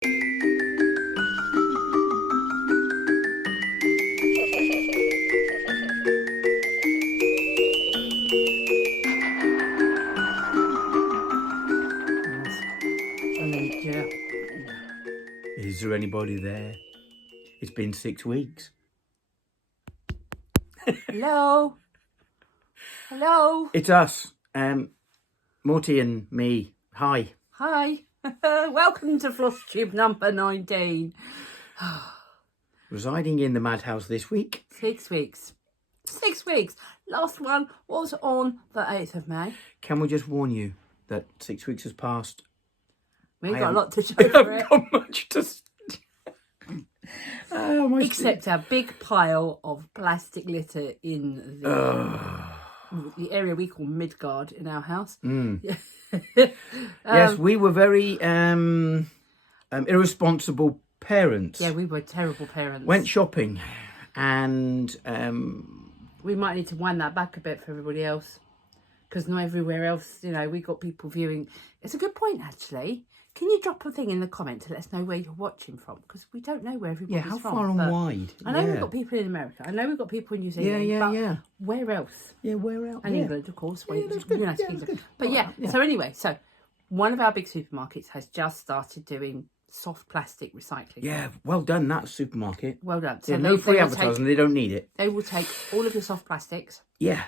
Is there anybody there? It's been 6 weeks. Hello? Hello? It's us, Morti and me. Hi. Hi. Welcome to Flosstube number 19. Residing in the madhouse this week. 6 weeks. 6 weeks. Last one was on the 8th of May. Can we just warn you that 6 weeks has passed? We've got a lot to show I for it. haven't got much to... Except our big pile of plastic litter in the area we call Midgard in our house. Yes, we were very irresponsible parents. Yeah, we were terrible parents. Went shopping and... we might need to wind that back a bit for everybody else. Because not everywhere else, you know, we got people viewing. It's a good point, actually. Can you drop a thing in the comment to let us know where you're watching from? Because we don't know where everybody's from. Yeah, how far and wide? I know we've got people in America. I know we've got people in New Zealand. Yeah. Where else? Yeah, where else? And England, of course. Yeah, that's good. United Kingdom. But yeah, so anyway, so one of our big supermarkets has just started doing soft plastic recycling. Yeah, well done, that supermarket. Well done. So Yeah, no free advertising, they don't need it. They will take all of your soft plastics. Yeah.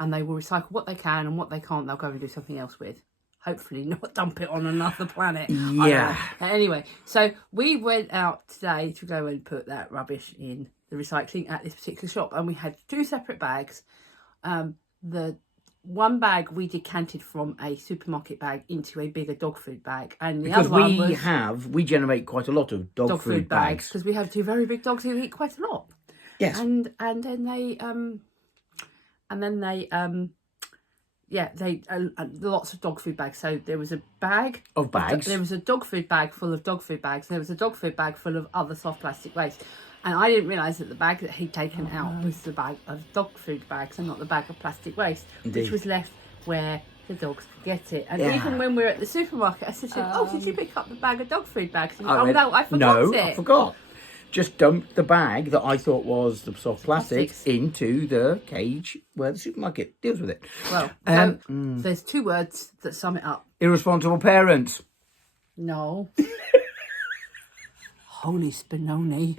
And they will recycle what they can, and what they can't, they'll go and do something else with. Hopefully not dump it on another planet. Yeah. Anyway, so we went out today to go and put that rubbish in the recycling at this particular shop. And we had 2 separate bags. The one bag we decanted from a supermarket bag into a bigger dog food bag. And the other one was... we generate quite a lot of dog food bags. Because we have 2 very big dogs who eat quite a lot. Yes. And then they... lots of dog food bags. So there was a bag of bags. There was a dog food bag full of dog food bags. There was a dog food bag full of other soft plastic waste. And I didn't realise that the bag that he'd taken out was the bag of dog food bags and not the bag of plastic waste, which was left where the dogs could get it. And even when we were at the supermarket, I said to him, "Oh, did you pick up the bag of dog food bags?" And he went, "Oh no, I forgot it." No, I forgot. Just dumped the bag that I thought was the soft plastics into the cage where the supermarket deals with it. Well, there's 2 words that sum it up. Irresponsible parents. No. Holy Spinoni.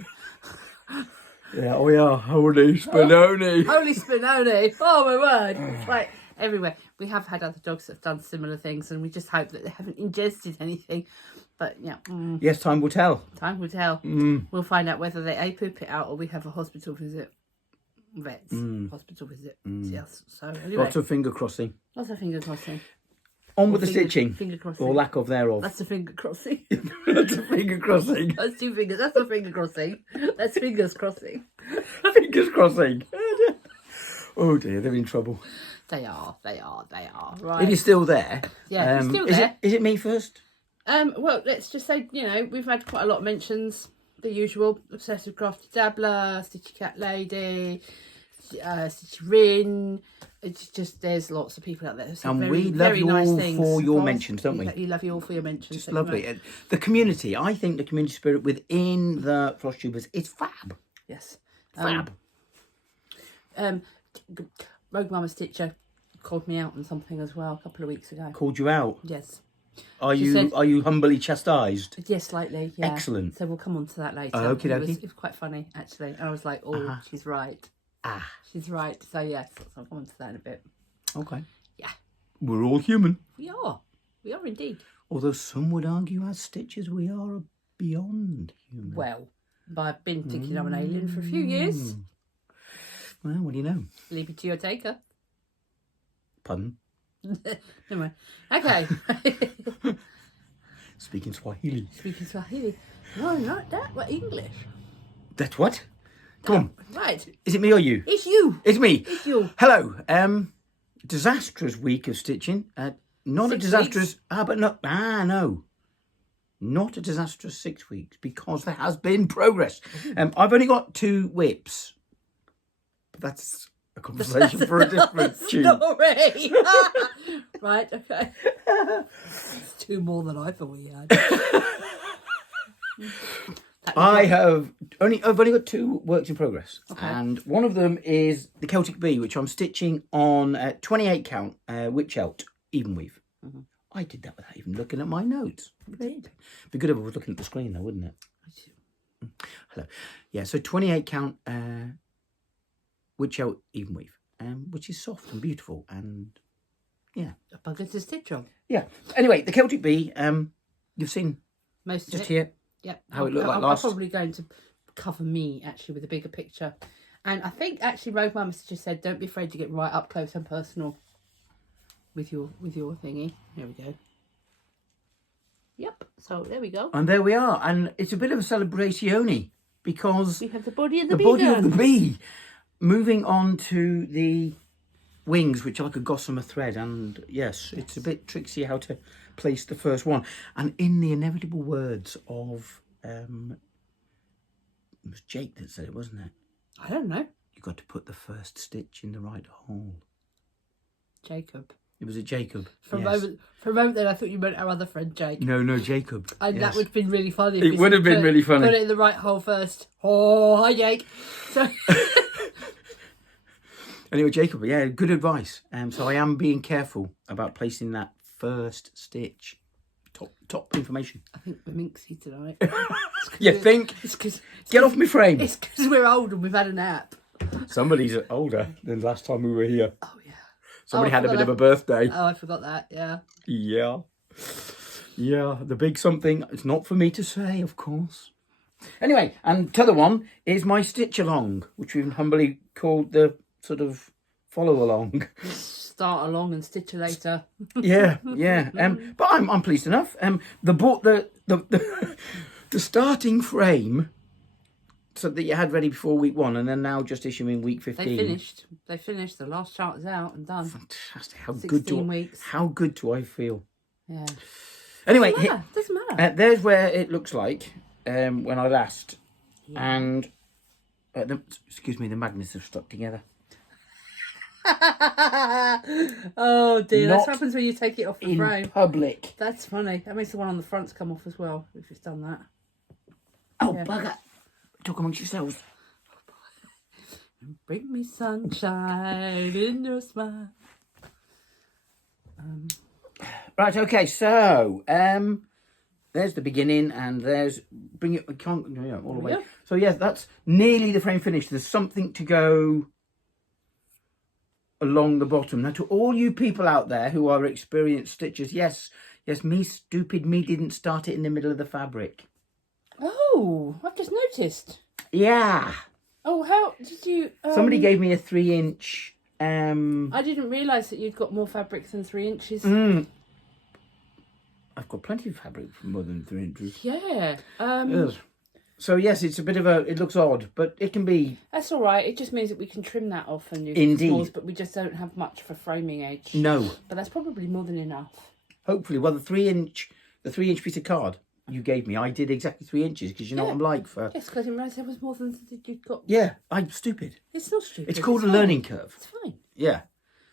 Yeah, we are. Holy Spinoni. Holy Spinoni. Oh, my word. Right, everywhere. We have had other dogs that have done similar things, and we just hope that they haven't ingested anything. But yeah. Yes, time will tell. Time will tell. We'll find out whether they poop it out or we have a hospital visit. Vets. Hospital visit. Yes. So anyway. Lots of finger crossing. Lots of finger crossing. On with the stitching. Finger crossing. Or lack of thereof. That's a finger crossing. That's a finger crossing. That's 2 fingers. That's a finger crossing. That's fingers crossing. Fingers crossing. Oh dear, they're in trouble. They are. Right. If you're still there. Yeah, you're still there. Is it me first? Well, let's just say, you know, we've had quite a lot of mentions. The usual: Obsessive Crafty Dabbler, Stitchy Cat Lady, Stitchy Rin. It's just, there's lots of people out there who say we love very you nice all things. for your mentions, don't we? You love you all for your mentions. Just lovely. The community, I think the community spirit within the Flosstubers is fab. Yes. Fab. Rogue Mama Stitcher called me out on something as well a couple of weeks ago. Called you out? Yes. Are you humbly chastised? Yes, slightly. Yeah. Excellent. So we'll come on to that later. Okie dokie. It was quite funny, actually. And I was like, "Oh, she's right. She's right." So yes, I'll come on to that in a bit. Okay. Yeah. We're all human. We are. We are indeed. Although some would argue, as Stitchers, we are beyond human. Well, I've been thinking I'm an alien for a few years. Well, what do you know? Leave it to your taker. Pardon? Never mind. Okay. Speaking Swahili. Speaking Swahili. No, not that. We're English. That's what? Come on. Right. Is it me or you? It's you. It's me. It's you. Hello. Disastrous week of stitching. Not 6 a disastrous... weeks? No. Not a disastrous 6 weeks, because there has been progress. I've only got 2 whips. But that's a conversation for a different tune. Story. Right, okay. It's 2 more than I thought we had. I've only got 2 works in progress, Okay. and one of them is the Celtic bee, which I'm stitching on 28 count witch out even weave. Mm-hmm. I did that without even looking at my notes. Be good if I was looking at the screen though, wouldn't it? Hello. Yeah, so 28 count witch out even weave, which is soft and beautiful, and yeah, A bugger to stitch on. yeah. Anyway, the Celtic bee, you've seen Most just of it. here. Yep. How it looked like I'm last. probably going to cover me actually with a bigger picture. And I think actually Rogue Mum just said, don't be afraid to get right up close and personal with your thingy. There we go. Yep. So there we go. And there we are, and it's a bit of a celebratione because We have the body of the bee. body of done. the bee. Moving on to the wings, which are like a gossamer thread, and yes, it's a bit tricksy how to place the first one. And in the inevitable words of it was Jake that said it, wasn't it? I don't know. You got to put the first stitch in the right hole. Jacob. It was a Jacob. For yes. a moment then I thought you meant our other friend Jake. No, Jacob. And yes. that would have been really funny. If It we would have been really funny. Put it in the right hole first. Oh, hi Jake. So Anyway, Jacob, yeah, good advice. So I am being careful about placing that first stitch. Top information. I think we're minxy tonight. You think? Get off me frame. It's because we're old and we've had a nap. Somebody's older than last time we were here. Oh yeah. Somebody I had a bit forgot of a birthday. Oh, I forgot that. Yeah. Yeah, the big something. It's not for me to say, of course. Anyway, and t'other one is my stitch along, which we've humbly called the sort of follow along. Start along and stitch you later. Yeah. But I'm pleased enough. The starting frame, so that you had ready before week 1, and then now just issuing week 15. They finished. The last chart is out and done. Fantastic. How 16 weeks. How good do I feel? Yeah. Anyway, Doesn't matter. there's where it looks like when I last, and the magnets have stuck together. Oh dear, Not that happens when you take it off the In frame. public. That's funny. That makes the one on the front's come off as well, if you've done that. Oh, Yeah. bugger. Talk amongst yourselves. Bring me sunshine in your smile. Right, okay, so there's the beginning, and there's bring it. We can't all the way. Yeah. So yes, that's nearly the frame finished. There's something to go along the bottom. Now, to all you people out there who are experienced stitchers, yes, stupid me didn't start it in the middle of the fabric. Oh, I've just noticed. Yeah. Oh, how did you? Somebody gave me a 3-inch. I didn't realise that you'd got more fabric than 3 inches. I've got plenty of fabric for more than 3 inches. Yeah. Yes. So yes, it's a bit of a. It looks odd, but it can be. That's all right. It just means that we can trim that off and use Indeed. the smalls, but we just don't have much for framing age. No. But that's probably more than enough. Hopefully, well, the 3-inch piece of card you gave me, I did exactly 3 inches because you know what I'm like for. Yes, because I didn't realise there was more than you'd got. Yeah, I'm stupid. It's not stupid. It's called a fine. learning curve. It's fine. Yeah.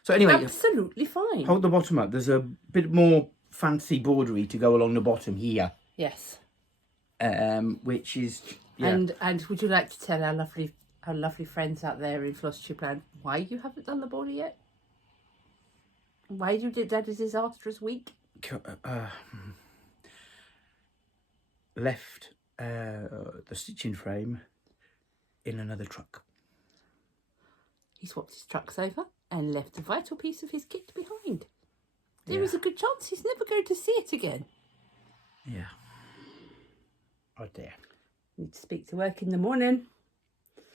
So anyway, Absolutely fine. hold the bottom up. There's a bit more fancy bordery to go along the bottom here, Yes. which is yeah. And would you like to tell our lovely friends out there in Flosstube land why you haven't done the border yet? Why you did that a disastrous week? Left the stitching frame in another truck. He swapped his trucks over and left a vital piece of his kit behind. There Yeah. is a good chance he's never going to see it again. Yeah. Oh dear. Need to speak to work in the morning.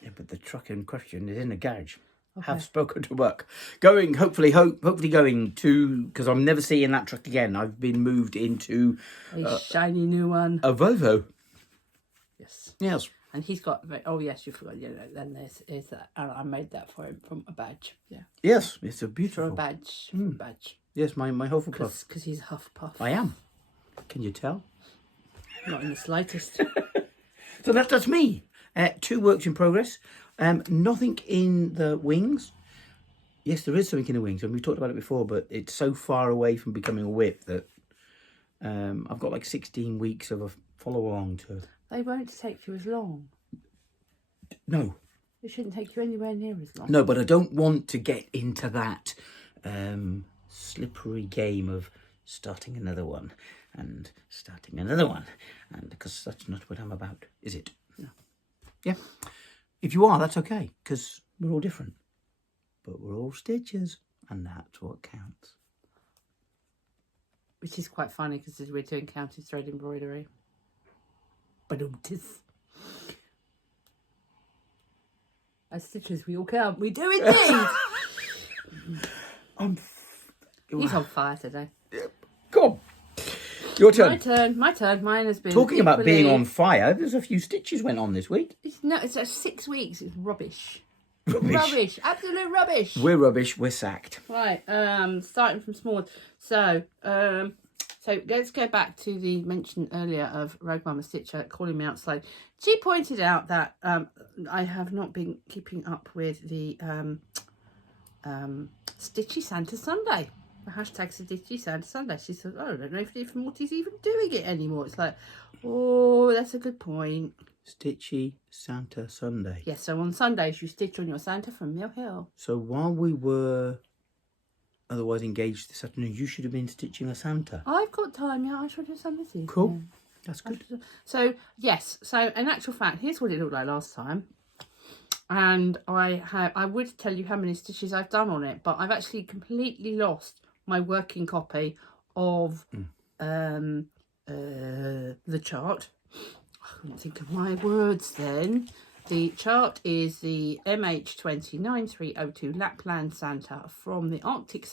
Yeah, but the truck in question is in a garage. Okay. Have spoken to work. Hopefully going to, because I'm never seeing that truck again. I've been moved into A shiny new one. a Volvo. Yes. Yes. And he's got, oh yes, you forgot, then there's that. And I made that for him from a badge. Yeah. Yes, it's a For beautiful. a badge. For a badge. Yes, my Hufflepuff. Because he's Huffpuff. I am. Can you tell? Not in the slightest. So that's me. 2 works in progress. Nothing in the wings. Yes, there is something in the wings, and we talked about it before, but it's so far away from becoming a whip that I've got like 16 weeks of a follow along to. They won't take you as long. No. It shouldn't take you anywhere near as long. No, but I don't want to get into that slippery game of starting another one and starting another one, and because that's not what I'm about, is it? No. Yeah. If you are, that's okay, because we're all different, but we're all stitches, and that's what counts. Which is quite funny because we're doing counted thread embroidery. But as stitches, we all count. We do indeed. He's on fire today. Come on. Your turn. My turn. Mine has been. Talking about being on fire, there's a few stitches went on this week. It's 6 weeks. It's rubbish. Rubbish. Absolute rubbish. We're rubbish. We're sacked. Right. Starting from small. So let's go back to the mention earlier of Rogue Mama Stitcher calling me out slow. She pointed out that I have not been keeping up with the Stitchy Santa Sunday. The hashtag Stitchy Santa Sunday. She said, oh, I don't know if Morti's even doing it anymore. It's like, oh, that's a good point. Stitchy Santa Sunday. Yes, so on Sundays you stitch on your Santa from Mill Hill. So while we were otherwise engaged this afternoon, you should have been stitching a Santa. I've got time, yeah, I should do some this evening. Cool. That's good. So, yes, so in actual fact, here's what it looked like last time. And I would tell you how many stitches I've done on it, but I've actually completely lost my working copy of the chart. I couldn't think of my words then. The chart is the MH29302 Lapland Santa from the Arctic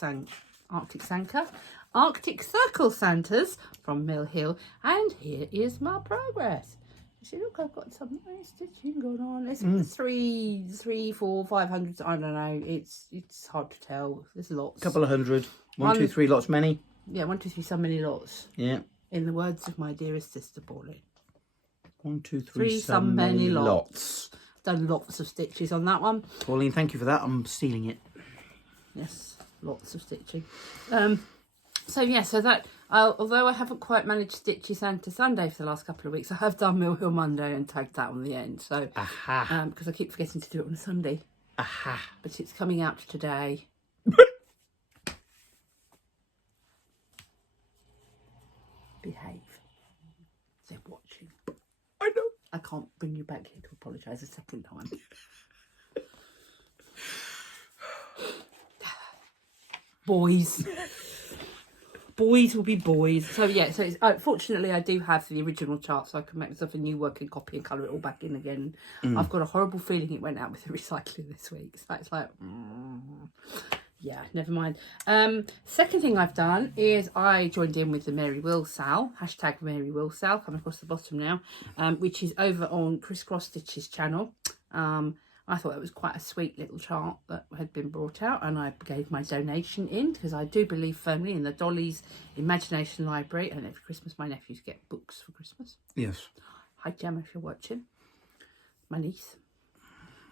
Circle Santas from Mill Hill. And here is my progress. You see, look, I've got some nice stitching going on. It's 300, 400, 500. I don't know. It's hard to tell. There's lots. Couple of hundred. One, 2, 3 lots, many. Yeah, 1, 2, 3, so many lots. Yeah. In the words of my dearest sister Pauline. 1, 2, 3, some many lots. Done lots of stitches on that one. Pauline, thank you for that. I'm stealing it. Yes, lots of stitching. So that although I haven't quite managed Stitchy Santa Sunday for the last couple of weeks, I have done Mill Hill Monday and tagged that on the end. So because I keep forgetting to do it on a Sunday. But it's coming out today. Behave. They're watching. I know. I can't bring you back here to apologise a second time. Boys. Boys will be boys. So yeah, so it's, fortunately I do have the original chart, so I can make myself a new working copy and colour it all back in again. I've got a horrible feeling it went out with the recycling this week. So it's like, yeah, never mind. Second thing I've done is I joined in with the merrywillsal, hashtag merrywillsal, coming across the bottom now, which is over on Crisscross Stitches channel. I thought it was quite a sweet little chart that had been brought out, and I gave my donation in because I do believe firmly in the Dolly's Imagination Library, and every Christmas my nephews get books for Christmas. Yes. Hi Gemma, if you're watching. My niece.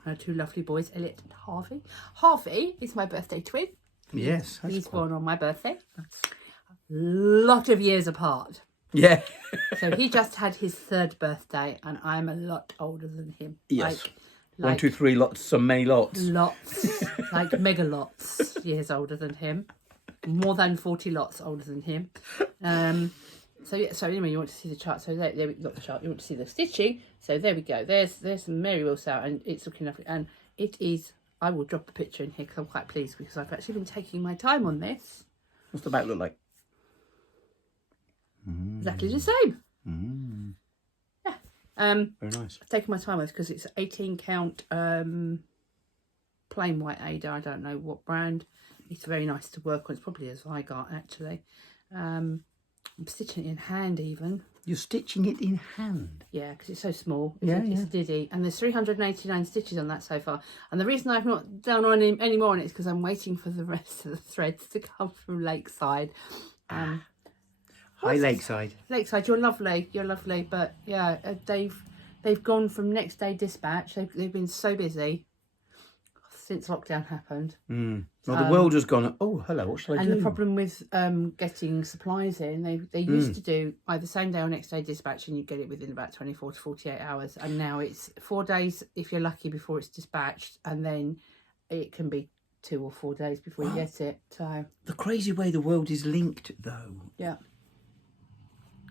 Her 2 lovely boys, Elliot and Harvey. Harvey is my birthday twin. Yes. He's born on my birthday. That's a lot of years apart. Yeah. So he just had his 3rd birthday, and I'm a lot older than him. Yes. 1, 2, 3 lots, so many lots. Lots, like mega lots years older than him. More than 40 lots older than him. So anyway, you want to see the chart. So there we got the chart. You want to see the stitching. So there we go. There's some merrywillsal, and it's looking lovely. And it is, I will drop a picture in here because I'm quite pleased because I've actually been taking my time on this. What's the back look like? Exactly the same. Yeah. Very nice. I've taken my time with it because it's 18 count plain white Ada. I don't know what brand. It's very nice to work on. It's probably a Zygarde actually. I'm stitching it in hand even. You're stitching it in hand? Yeah, because it's so small. It's a diddy. And there's 389 stitches on that so far. And the reason I've not done any more on it is because I'm waiting for the rest of the threads to come from Lakeside. Hi Lakeside. Lakeside, you're lovely. You're lovely. But yeah, they've gone from next day dispatch. They've been so busy. since lockdown happened. Well, the world has gone, oh, hello, what shall I do? And the problem with getting supplies in, they used to do either same day or next day dispatch, and you get it within about 24 to 48 hours. And now it's 4 days if you're lucky before it's dispatched, and then it can be 2 or 4 days before you get it. So the crazy way the world is linked, though. yeah.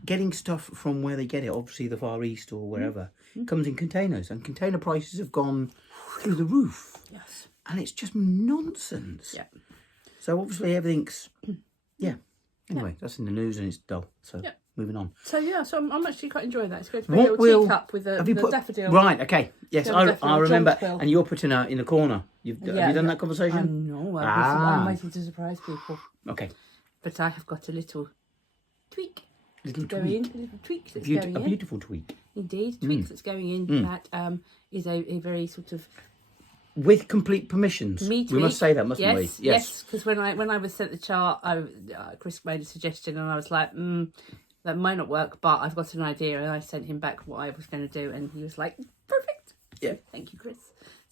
Getting stuff from where they get it, obviously the Far East or wherever, comes in containers, and container prices have gone through the roof. Yes. And it's just nonsense. Yeah. So obviously everything's, Anyway, that's in the news and it's dull. So moving on. So yeah, so I'm actually quite enjoying that. It's going to be a little teacup with a daffodil. Right, okay. Yes, I remember. Jonquil. And you're putting her in the corner. Have you done that conversation? No, I'm waiting to surprise people. Okay. But I have got a little tweak. Little going tweak. in, a little tweak that's going A in. beautiful tweak. Indeed, tweaks that's going in that is a very sort of with complete permissions. me We must say that, mustn't we? Yes, because when I was sent the chart, Chris made a suggestion, and I was like, that might not work, but I've got an idea, and I sent him back what I was going to do, and he was like, perfect. Yeah. Thank you, Chris.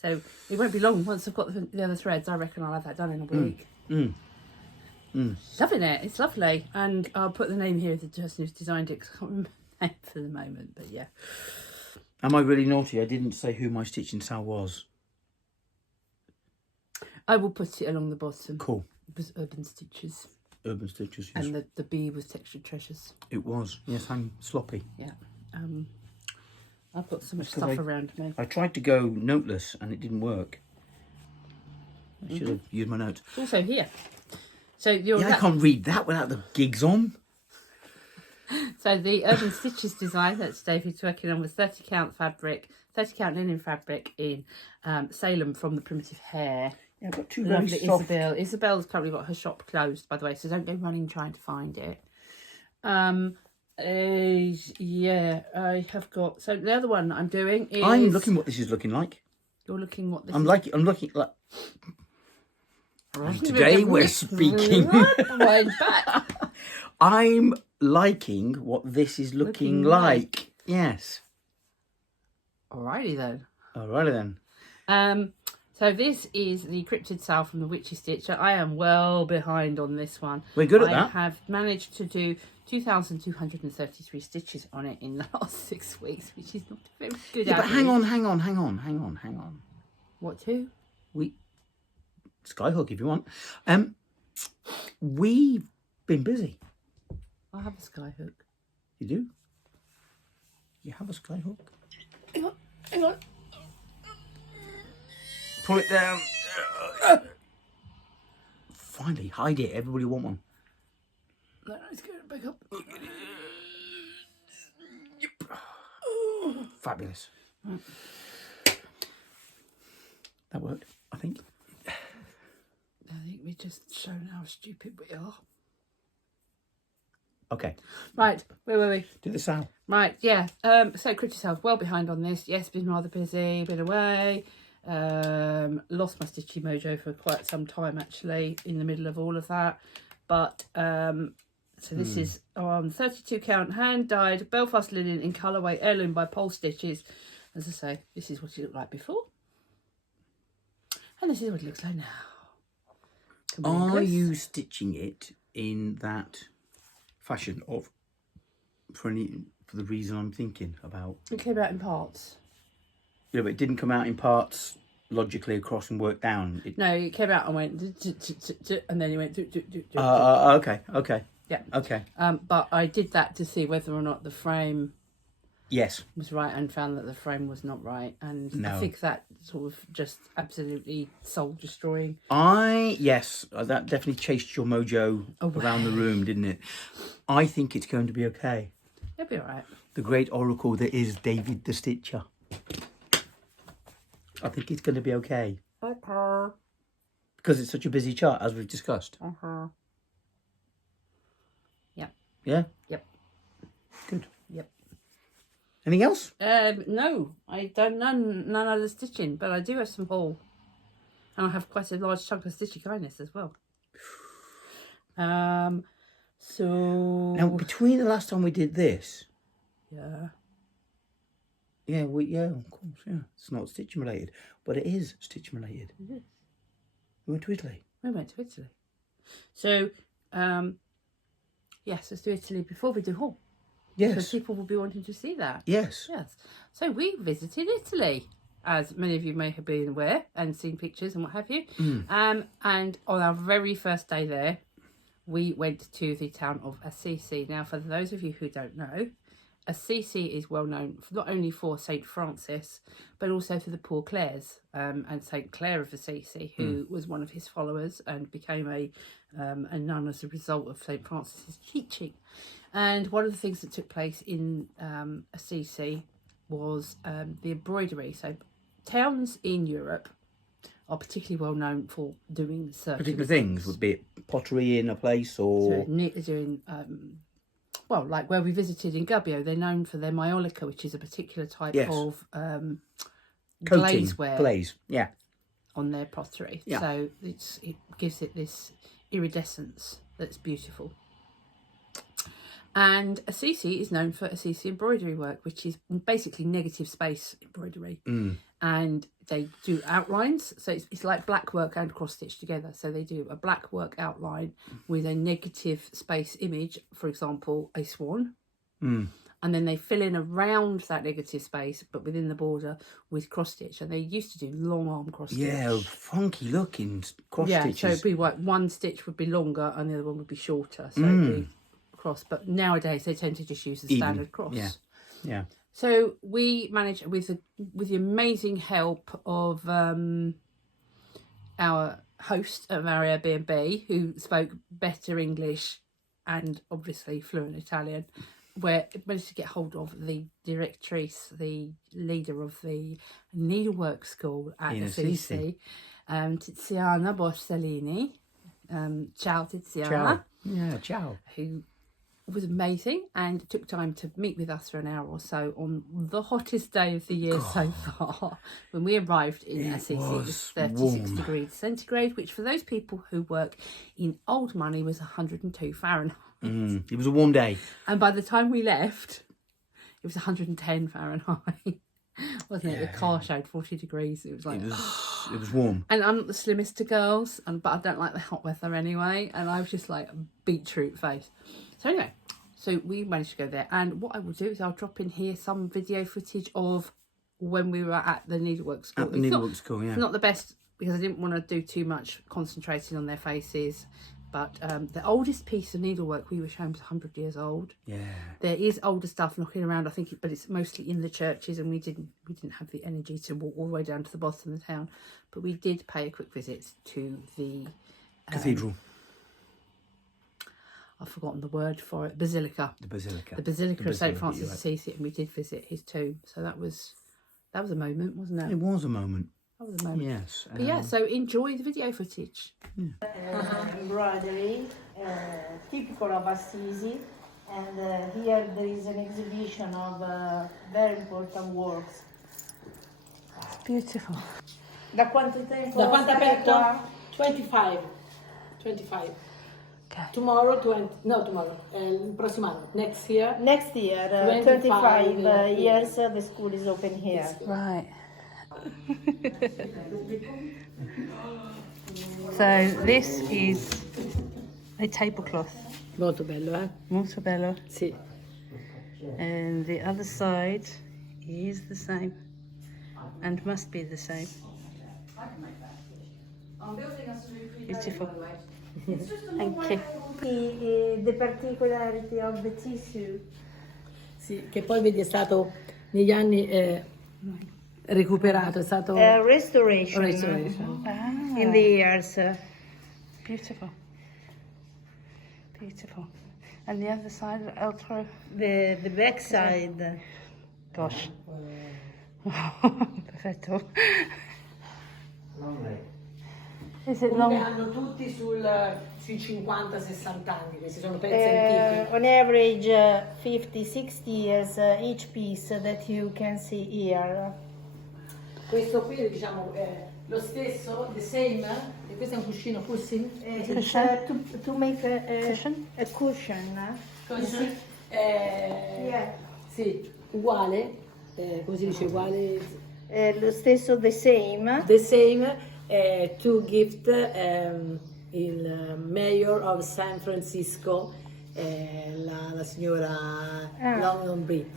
So it won't be long once I've got the other threads. I reckon I'll have that done in a week. Loving it. It's lovely, and I'll put the name here of the person who's designed it, because I can't remember the name for the moment, but yeah. Am I really naughty? I didn't say who my stitching sal was. I will put it along the bottom. Cool. It was Urban Stitches. Urban Stitches, yes. And the B was Textured Treasures. It was. Yes, I'm sloppy. Yeah. I've got so much stuff around me. I tried to go noteless and it didn't work. I should have used my notes. It's also here. So I can't read that without the gigs on. So the Urban Stitches design that David's working on was 30 count linen fabric in Salem from the Primitive Hair. Yeah, I've got two Lovely very soft... Isabel. Isabel's currently got her shop closed, by the way, so don't go running trying to find it. I have got... So the other one I'm doing is... I'm looking what this is looking like. You're looking what this I'm looking like... And today we're speaking... I'm liking what this is looking like. Yes. Alrighty then. So this is the Cryptid Sal from the Witchy Stitcher. I am well behind on this one. We're good at that. I have managed to do 2,233 stitches on it in the last 6 weeks, which is not very good. Yeah, but hang on. What to? Skyhook if you want. We've been busy. I have a skyhook. You do? You have a skyhook? Hang on. Pull it down. Finally, hide it. Everybody want one. No, let's get it back up. Fabulous. That worked, I think. I think we've just shown how stupid we are. Okay. Right, where were we? Do the sal. Right, yeah. So Cryptid Sal's well behind on this. Yes, been rather busy, been away. Lost my stitchy mojo for quite some time actually in the middle of all of that. But so this is 32 count hand dyed Belfast linen in colourway heirloom by Pole Stitches. As I say, this is what it looked like before. And this is what it looks like now. Are you stitching it in that fashion of for the reason I'm thinking about? It came out in parts. Yeah, but it didn't come out in parts logically across and work down. No, it came out and went and then it went okay. Yeah. Okay. But I did that to see whether or not the frame Yes. was right, and found that the frame was not right, and I think that sort of just absolutely soul destroying. Yes, that definitely chased your mojo around the room, didn't it? I think it's going to be okay. It'll be all right. The great oracle that is David the Stitcher. I think it's going to be okay. Okay. Because it's such a busy chart, as we've discussed. Yeah. Yeah? Yep. Good. Yep. Anything else? No, I don't none other stitching, but I do have some haul, and I have quite a large chunk of stitchy kindness as well. So now between the last time we did this, Yeah, of course, yeah. It's not stitching related, but it is stitching related. It is. We went to Italy. We went to Italy. So, yes, let's do Italy before we do haul. Yes. Because people will be wanting to see that. Yes. Yes. So we visited Italy, as many of you may have been aware and seen pictures and what have you. And on our very first day there, we went to the town of Assisi. Now, for those of you who don't know, Assisi is well known not only for St. Francis, but also for the Poor Clares and St. Clare of Assisi, who was one of his followers and became a nun as a result of St. Francis's teaching. And one of the things that took place in Assisi was the embroidery. So towns in Europe are particularly well known for doing certain Particular things would be pottery in a place or... So doing... well, like where we visited in Gubbio, they're known for their maiolica, which is a particular type of glaze, yeah, on their pottery. Yeah. So it gives it this iridescence that's beautiful. And Assisi is known for Assisi embroidery work, which is basically negative space embroidery. And they do outlines, so it's like black work and cross stitch together. So they do a black work outline with a negative space image, for example, a swan. And then they fill in around that negative space, but within the border with cross stitch. And they used to do long arm cross stitch. Yeah, funky looking cross stitches. So it'd be like one stitch would be longer and the other one would be shorter. So it'd be cross. But nowadays they tend to just use the standard cross. Yeah. So we managed, with the amazing help of our host of our Airbnb, who spoke better English and obviously fluent Italian, where it managed to get hold of the directrice, the leader of the needlework school at Assisi, Tiziana Borsellini. Ciao, Tiziana. Ciao. Yeah, ciao. Who was amazing and took time to meet with us for an hour or so on the hottest day of the year so far. When we arrived in Assisi, it was 36 degrees centigrade, which for those people who work in old money was 102 Fahrenheit. It was a warm day. And by the time we left, it was 110 Fahrenheit. Wasn't it? The car showed 40 degrees. It was like... It was warm. And I'm not the slimmest of girls, but I don't like the hot weather anyway. And I was just like a beetroot face. So anyway, so we managed to go there. And what I will do is I'll drop in here some video footage of when we were at the needlework school. At the needlework school, yeah. It's not the best because I didn't want to do too much concentrating on their faces. But the oldest piece of needlework we were shown was 100 years old. Yeah. There is older stuff knocking around, I think, but it's mostly in the churches, and we didn't have the energy to walk all the way down to the bottom of the town. But we did pay a quick visit to the cathedral. I've forgotten the word for it. Basilica. The Basilica. The Basilica of St. Francis Assisi, and we did visit his tomb. So that was a moment, wasn't it? It was a moment. That was a moment. Yes. But yeah, so enjoy the video footage. Embroidery, typical of Assisi, and here there is an exhibition of very important works. It's beautiful. Da quanto tempo? Da quanto stai aperto? qua? 25. 25. Okay. Tomorrow, il prossimo anno, next year. Next year, 25 years, the school is open here. Right. So this is a tablecloth. Molto bello, eh? Molto bello. Sì. And the other side is the same and must be the same. Beautiful. Thank you. The particularity of the tissue. Sì, che poi vedi è stato negli anni recuperato, è stato Restoration. In the years. Beautiful. Beautiful. And the other side, altro. The back side. Gosh. Perfetto. Is it long? hanno tutti sui 50-60 anni, questi sono pezzi antichi. On average 50-60 years each piece that you can see here. Questo qui diciamo è lo stesso, the same, e questo è un cuscino cushion. To make Cushion? a cushion. Cushion. Yeah. Sì, uguale, come si dice, uguale, Lo stesso, the same. the same, to gift il mayor of San Francisco, la signora London Bridge.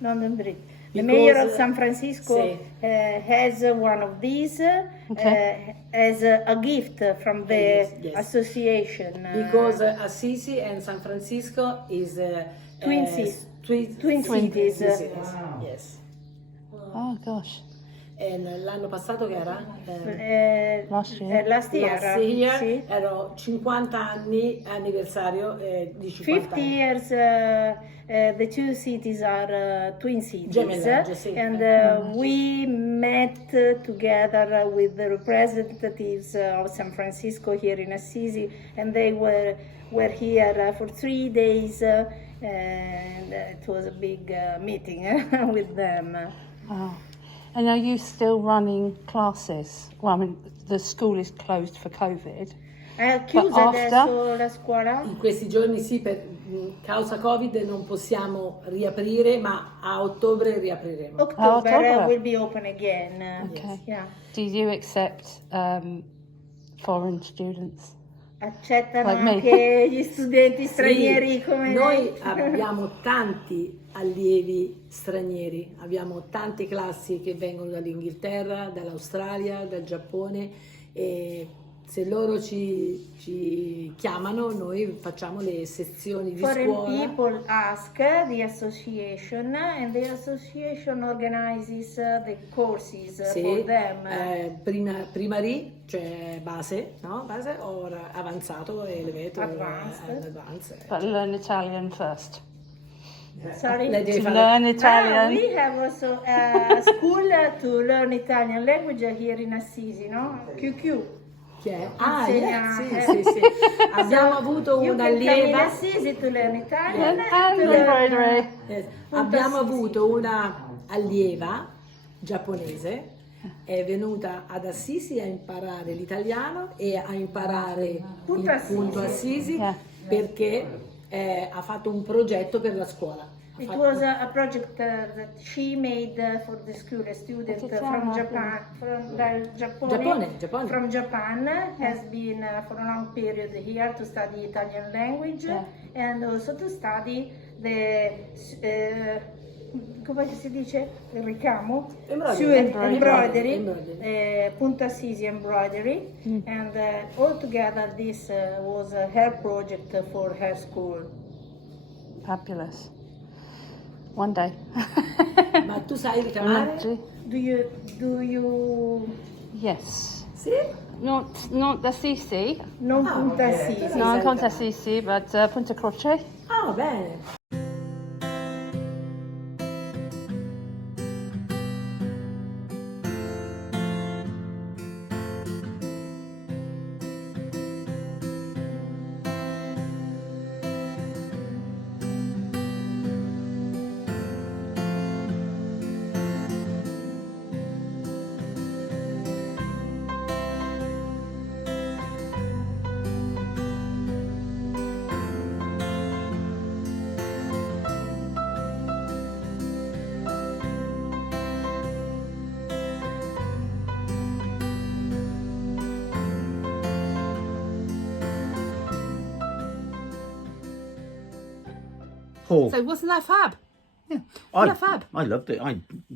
London Bridge. The Because, mayor of San Francisco sì. has one of these as a gift from the Yes. association. Because Assisi and San Francisco is Twin cities. twin cities. Yes. Oh gosh. E l'anno passato che era? Last year. Last year, Last year sì. ero 50 anni anniversario di 50 50 anni. years, the two cities are twin cities, Gemellagge, sì. and we met together with the representatives of San Francisco here in Assisi, and they were here for 3 days, and it was a big meeting with them. Wow. And are you still running classes? Well, I mean, the school is closed for COVID. È chiusa after? adesso la scuola? In questi giorni sì, per causa Covid non possiamo riaprire, ma a ottobre riapriremo. October October. will be open again. Okay. Yeah. Do you accept foreign students? Accettano Like me. anche gli studenti Sì, stranieri come noi abbiamo tanti allievi stranieri, abbiamo tante classi che vengono dall'Inghilterra, dall'Australia, dal Giappone, e se loro ci chiamano noi facciamo le sezioni di Foreign scuola. people ask the association, and the association organizes the courses Sì, for them. primary, cioè base, no? Base, o avanzato, elevator, Advanced. advanced. But learn Italian first. Sorry? Lei deve To fare- learn Italian. We have also a school to learn Italian language here in Assisi, no? QQ. Chi è? Ah, Insegna- yeah, sì, sì, sì. Abbiamo avuto You can come in un'allieva. Assisi to learn Italian. And to learn, embroidery. Yes. Abbiamo avuto una allieva giapponese, è venuta ad Assisi a imparare l'italiano e a imparare il punto Assisi Yeah. perché ha fatto un progetto per la scuola. Ha It fatto- was a project that she made for the school. A student from Japan, Giappone. from Japan has been for a long period here to study Italian language and also to study the come si dice? Il ricamo? Embroidery. Punto Assisi embroidery, and altogether this was her project for her school. Fabulous. One day. Ma tu sai ricamare? Do you Yes. Sì? Not the CC. non Ah, Punta ok. Assisi? No, I can't CC, but Punta Croce. Ah, bene. Paul. So wasn't that fab? I, fab. I loved it.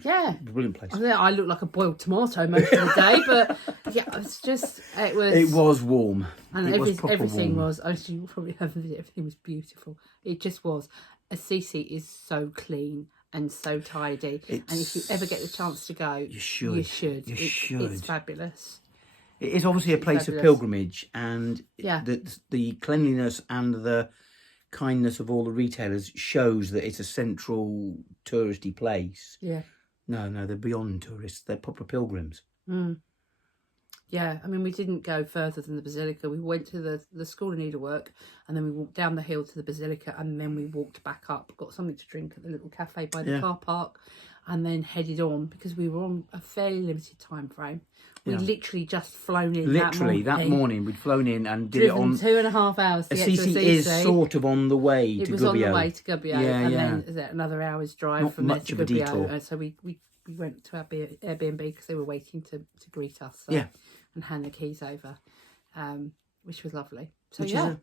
Yeah. Brilliant place. I think I look like a boiled tomato most of the day, but yeah, It was warm. and It was proper everything warm. was. As you probably have, everything was beautiful. It just was. Assisi is so clean and so tidy, and if you ever get the chance to go, you should. You should. It's fabulous. It is obviously a place of Fabulous. pilgrimage, and Yeah. the cleanliness and the kindness of all the retailers shows that it's a central touristy place. Yeah. No, they're beyond tourists. They're proper pilgrims. Yeah, I mean, we didn't go further than the Basilica. We went to the School of Needlework, and then we walked down the hill to the Basilica, and then we walked back up, got something to drink at the little cafe by the car park, and then headed on, because we were on a fairly limited time frame. We literally just flown in. Literally that morning we'd flown in and did it on 2.5 hours to get to Assisi is sort of on the way to Gubbio. It was on the way to Gubbio, and then is it another hour's drive Not from there much to of a Gubbio. detour. So we went to our Airbnb because they were waiting to greet us. So, Yeah. And hand the keys over, which was lovely. So Which yeah, is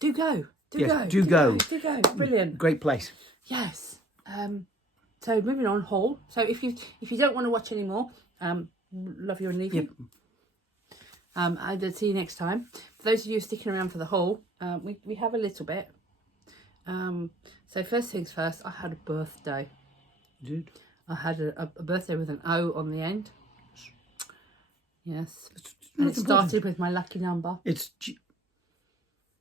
do do go. go. Brilliant. Great place. Yes. So moving on, haul. So if you don't want to watch anymore, love you and leave you. I'll see you next time. For those of you sticking around for the haul, we have a little bit. So first things first, I had a birthday. You did? I had a birthday with an O on the end. Yes. And it started with my lucky number.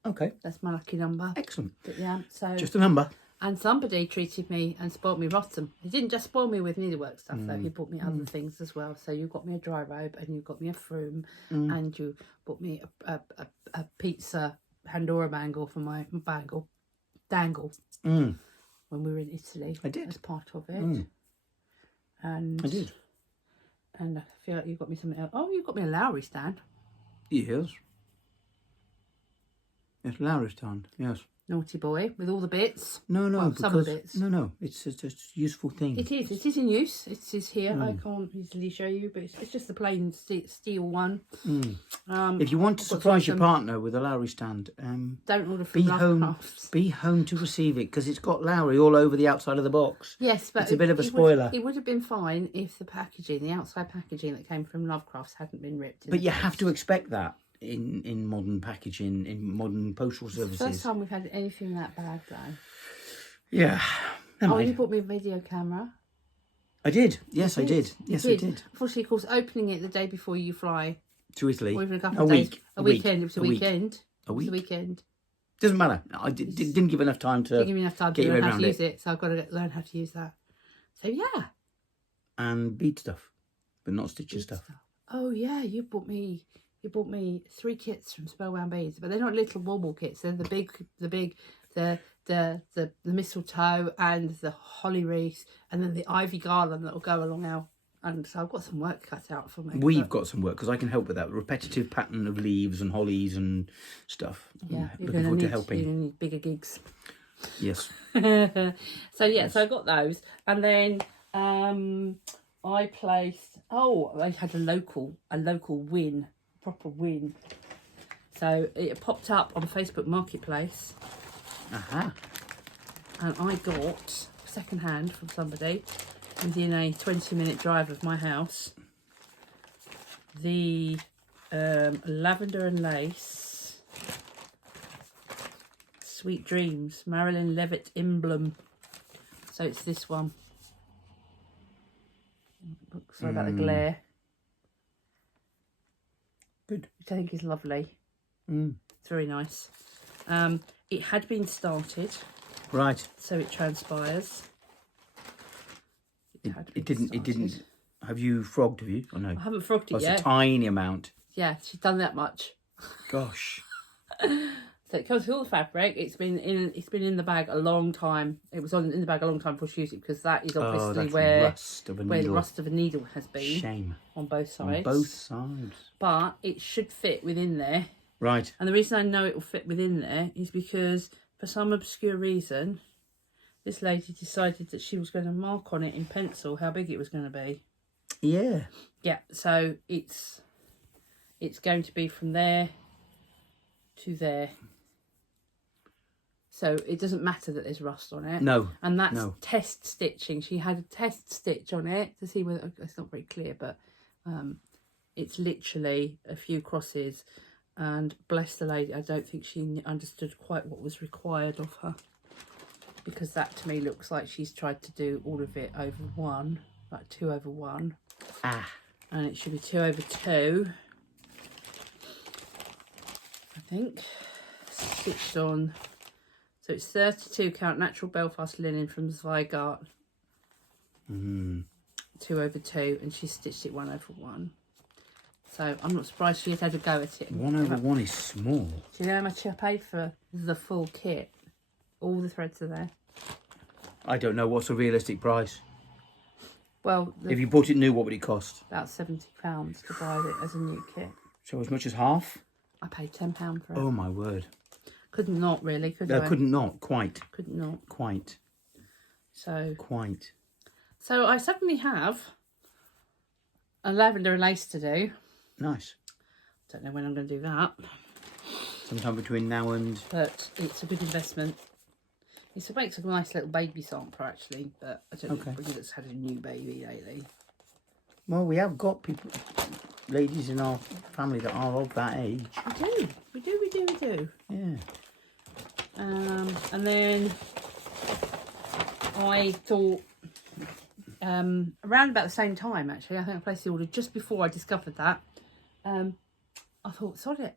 Okay. That's my lucky number. Excellent. But yeah, so Just a number. and somebody treated me and spoiled me rotten. He didn't just spoil me with needlework stuff though. He bought me other things as well. So you got me a dry robe, and you got me a froom, and you bought me a pizza Pandora bangle for my dangle when we were in Italy. I did. As part of it. And I did. And I feel like you got me something else. Oh, you got me a Lowry stand. Yes. Yes, Laura's stand. Yes. Naughty boy with all the bits. No, Well, because some of the bits. no, it's just a useful thing. It is in use. It is here. I can't easily show you, but it's just the plain steel one. If you want to surprise your partner with a Lowry stand, Don't order from be home. Lovecrafts. Be home to receive it, because it's got Lowry all over the outside of the box. Yes, but It's a bit of a spoiler. It would have been fine if the packaging, the outside packaging that came from Lovecrafts, hadn't been ripped. But you have to expect that in modern packaging, in modern postal services. First time we've had anything that bad though. Yeah. Never Oh, mind. you bought me a video camera. I did. Yes, I did. Yes, I did. Unfortunately, of course, opening it the day before you fly, To Italy. or even a couple of days. A week. Weekend. It was a week. weekend. A It was week. a weekend. Doesn't matter. I didn't give enough time to Didn't give me enough time get to your learn head how to around use it, so I've got to learn how to use that. So yeah. and bead stuff, but not stitches stuff. Oh yeah, you bought me 3 kits from Spellbound Beads, but they're not little wobble kits. They're the mistletoe and the holly wreath, and then the ivy garland that will go along our. And so I've got some work cut out for me. We've got some work, because I can help with that repetitive pattern of leaves and hollies and stuff. Yeah, you're Looking forward to helping. You're gonna need bigger gigs. Yes. So yeah, so I got those, and then I placed. Oh, I had a local win, proper win. So it popped up on Facebook Marketplace, Aha. and I got second hand from somebody within a 20-minute drive of my house. The lavender and lace Sweet Dreams Marilyn Levitt emblem. So it's this one. Sorry about the glare. Good. Which I think is lovely. It's very nice. It had been started, Right. so it transpires. It didn't. Have you frogged? Have you? Oh no. I haven't frogged it It's yet. a tiny amount. Yeah, she's done that much. Gosh. So it comes with all the fabric. It's been in the bag a long time. It was in the bag a long time before she used it, because that is obviously that's where rust of a the needle. rust of a needle has been. Shame. On both sides. On both sides. But it should fit within there. Right. And the reason I know it will fit within there is because, for some obscure reason, this lady decided that she was going to mark on it in pencil how big it was going to be. Yeah. Yeah, so it's going to be from there to there. So it doesn't matter that there's rust on it. No. And that's no. test stitching. She had a test stitch on it to see whether, it's not very clear, but it's literally a few crosses. And bless the lady, I don't think she understood quite what was required of her, because that to me looks like she's tried to do all of it over one, like 2 over 1. Ah. And it should be 2 over 2, I think. Stitched on. So it's 32 count natural Belfast linen from Zweigart. 2 over 2, and she stitched it 1 over 1. So I'm not surprised she has had a go at it. 1 over 1 is small. Do you know how much I paid for the full kit? All the threads are there. I don't know what's a realistic price. Well, If you bought it new, what would it cost? about £70 to buy it as a new kit. So as much as half? I paid £10 for it. Oh my word. Couldn't not really, could No, I? couldn't not. Quite. Couldn't not. Quite. So I suddenly have a lavender and lace to do. Nice. Don't know when I'm going to do that, Sometime between now and... but it's a good investment. It makes a nice little baby sampler actually, but I don't know if it's had a new baby lately. Well, we have got people, ladies in our family that are of that age. We do. Yeah. And then I thought, around about the same time actually, I think I placed the order just before I discovered that. I thought, sod it.